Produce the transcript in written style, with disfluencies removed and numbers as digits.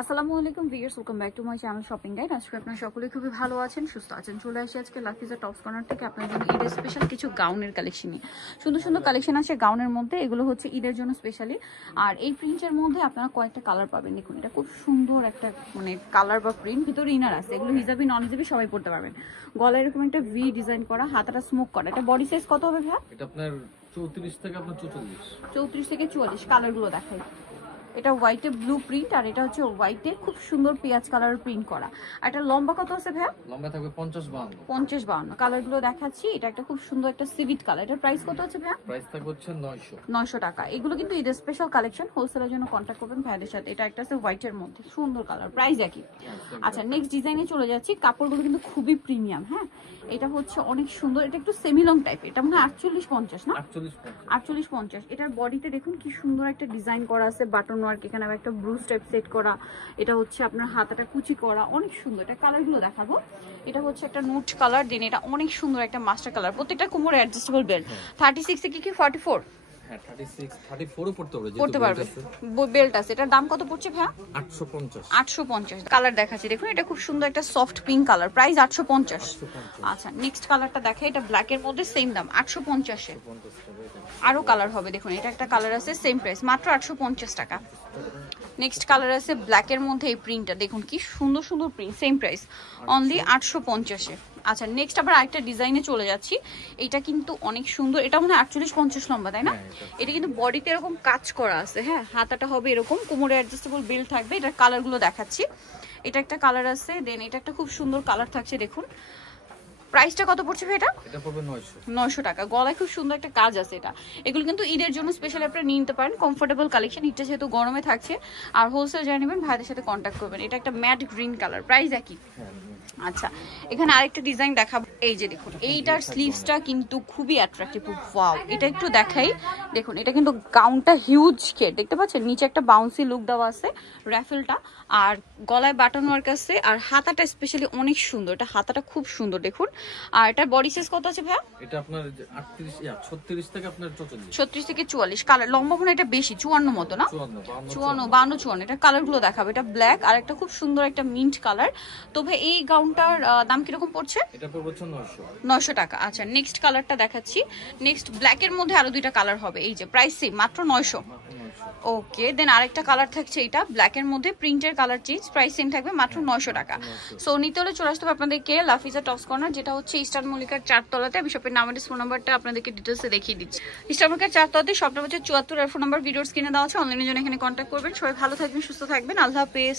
আসসালামু আলাইকুম viewers, welcome back to my channel shopping guide. আজকে আপনারা সকলেই খুবই ভালো আছেন, সুস্থ আছেন। চলে আসি আজকে লাফিজা টপস কর্নার থেকে আপনাদের জন্য ঈদের স্পেশাল কিছু গাউনের কালেকশন নিয়ে। সুন্দর সুন্দর কালেকশন আছে গাউনের মধ্যে, এগুলো হচ্ছে ঈদের জন্য স্পেশালি। আর এই প্রিন্টের মধ্যে আপনারা কয়েকটা কালার পাবেন। দেখুন, এটা খুব সুন্দর একটা কালার বা প্রিন্ট, ভিতরে ইনার আছে। এগুলো হিজাবি নন হিজাবি সবাই পড়তে পারবেন। গলায় এরকম একটা ভি ডিজাইন করা, হাতাটা স্মোক করা। এটা বডি সাইজ কত হবে ভাই? এটা আপনার 34 থেকে আপনার 44। 34 থেকে 44 কালারগুলো দেখাই। এটা হোয়াইটে ব্লু প্রিন্ট, আর এটা হচ্ছে হোয়াইটে খুব সুন্দর পেঁয়াজ কালারের প্রিন্ট করা। আর এটা লম্বা কত আছে ভাইয়া? লম্বা থাকবে 50-52। 50-52 কালারগুলো দেখাচ্ছি। এটা একটা খুব সুন্দর একটা সিভিট কালার। এটার প্রাইস কত আছে ভাইয়া? প্রাইস থাকবে হচ্ছে 900 টাকা। এগুলো কিন্তু ঈদের স্পেশাল কালেকশন, হোলসেলের জন্য কন্ট্যাক্ট করবেন ভাইদের সাথে। এটা একটা আছে হোয়াইটের মধ্যে, সুন্দর কালার, প্রাইস একই। আচ্ছা, নেক্সট ডিজাইনে চলে যাচ্ছি। কাপড়গুলো কিন্তু খুবই প্রিমিয়াম। হ্যাঁ, এটা হচ্ছে অনেক সুন্দর। এটা একটু সেমি লং টাইপ। এটা মনে হয় 48-50 না? 48-50। এটার বডিতে দেখুন কি সুন্দর একটা ডিজাইন করা আছে, বাটন ওয়ার্ক। এখানে একটা ব্রুজ টাইপ সেট করা। এটা হচ্ছে আপনার হাতাটা কুচি করা, অনেক সুন্দর। এটা কালারগুলো দেখাবো। এটা হচ্ছে একটা নোট কালার, দেন এটা অনেক সুন্দর একটা মাস্টার কালার। প্রত্যেকটা কোমরে অ্যাডজাস্টেবল বেল্ট। 36 এ কি 44? হ্যাঁ 36 34ও পড়তে পারবে, বেল্ট আছে। এটার দাম কত পড়ছে ভাইয়া? 850। 850 কালার দেখাচ্ছি। দেখুন, এটা খুব সুন্দর একটা সফট পিঙ্ক কালার, প্রাইস 850। আচ্ছা, নেক্সট কালারটা দেখে। এটা ব্ল্যাক এর মধ্যে, সেম দাম 850 এ। আরো কালার হবে, দেখুন এটা একটা কালার আছে, সেম প্রাইস মাত্র 850 টাকা। নেক্সট কালার আছে ব্ল্যাক এর মধ্যে, এই প্রিন্টটা দেখুন কি সুন্দর সুন্দর প্রিন্ট, সেম প্রাইস অনলি 850 এ। আচ্ছা, নেক্সট আবার আরেকটা ডিজাইনে চলে যাচ্ছি। এটা কিন্তু অনেক সুন্দর। এটা মনে হয় 48-50 লম্বা, তাই না? এটা কিন্তু বডিতে এরকম কাজ করা আছে। হ্যাঁ, হাতাটা হবে এরকম, কোমরে অ্যাডজাস্টেবল বেল্ট থাকবে। এটার কালারগুলো দেখাচ্ছি। এটা একটা কালার আছে, দেন এটা একটা খুব সুন্দর কালার থাকছে। দেখুন প্রাইসটা কত পড়ছে ভাই? এটা পড়বে 900 টাকা। গলায় খুব সুন্দর একটা কাজ আছে। এটা এগুলো কিন্তু ঈদের জন্য স্পেশালি আপনারা নিয়ে নিতে পারেন, কমফোর্টেবল কালেকশন। এটা যেহেতু গরমে থাকছে, আর হোলসেল যারা নেবেন ভাইদের সাথে কন্ট্যাক্ট করবেন। এটা একটা ম্যাট গ্রিন কালার, প্রাইস একই। আচ্ছা, এখানে আরেকটা ডিজাইন দেখাবো। এই যে দেখুন, এইটার স্লিভসটা কিন্তু খুবই অ্যাট্রাকটিভ। ওয়াও, এটা একটু দেখাই। দেখুন, এটা কিন্তু গাউনটা হিউজ কেট, দেখতে পাচ্ছেন? নিচে একটা বাউন্সি লুক দেওয়া আছে, র্যাফেলটা, আর গলায় বাটন ওয়ার্ক আছে, আর হাতাটা স্পেশালি অনেক সুন্দর। এটা হাতাটা খুব সুন্দর, দেখুন। আর এটার বডি সাইজ কত আছে ভাইয়া? এটা আপনার 36 থেকে আপনার 44। 36 থেকে 44 কালার। লম্বা মনে এটা বেশি, 54 মতো না? 54, 52। এটা কালারগুলো দেখাবো। এটা ব্ল্যাক, আর একটা খুব সুন্দর একটা মিন্ট কালার। তবে এই গাউনটার দাম কিরকম পড়ছে? এটা পড়বে 900 টাকা। আচ্ছা, নেক্সট কালারটা দেখাচ্ছি। নেক্সট ব্ল্যাক এর মধ্যে আরো দুইটা কালার হবে। এই যে প্রাইস সেম, মাত্র 900। ওকে, দেন আরেকটা কালার থাকছে, এটা ব্ল্যাক এর মধ্যে, প্রিন্টের কালার চেঞ্জ, প্রাইস সেম থাকবে, মাত্র 900 টাকা। সো নিতে হলে চলে আসতে হবে আপনাদেরকে লাফিজা টপস কর্নার, যেটা হচ্ছে ইস্টার্ন মল্লিকার 4 তলাতে। আমি শপের নাম আর ফোন নাম্বারটা আপনাদেরকে ডিটেলসে দেখিয়ে দিচ্ছি। ইস্টার্ন মল্লিকার 4 তলাতে, শপটা হচ্ছে 74, আর ফোন নাম্বার ভিডিওস কিনে দেওয়া আছে। অনলাইনের জন্য এখানে কন্ট্যাক্ট করবেন। সবাই ভালো থাকবেন, সুস্থ থাকবেন, আল্লাহ হাফেজ।